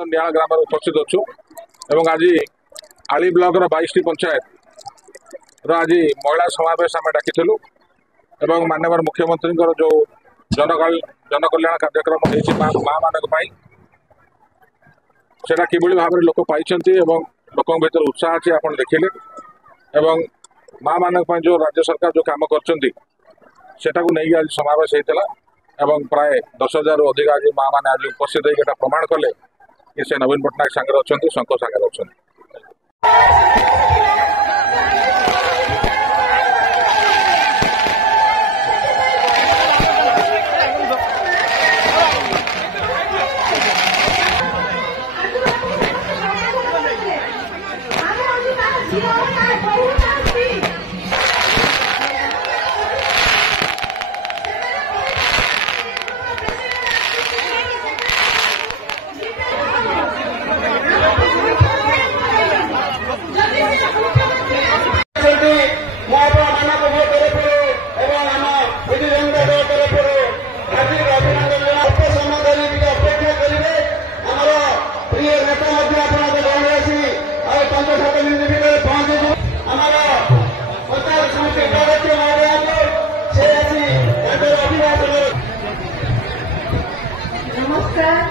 बर्तमान नियाला ग्राम उपस्थित अच्छु एवं आज आली ब्लॉक 22 पंचायत आज महिला समावेश आम डाकिलु एवं माननीय मुख्यमंत्री जो जनकल्याण कार्यक्रम होती माँ मान से किभली भाव में लोक पाई लोक भर उत्साह अच्छी आप देखिले एवं माँ मान जो राज्य सरकार जो काम कर नहीं आज समावेश होता एवं प्राय 10,000 अधिक आज माँ मैंने आज उपस्थित होकर प्रमाण कले कि से नवीन पट्टनायक सागर अच्छा शंकर सागर अच्छा। नमस्कार।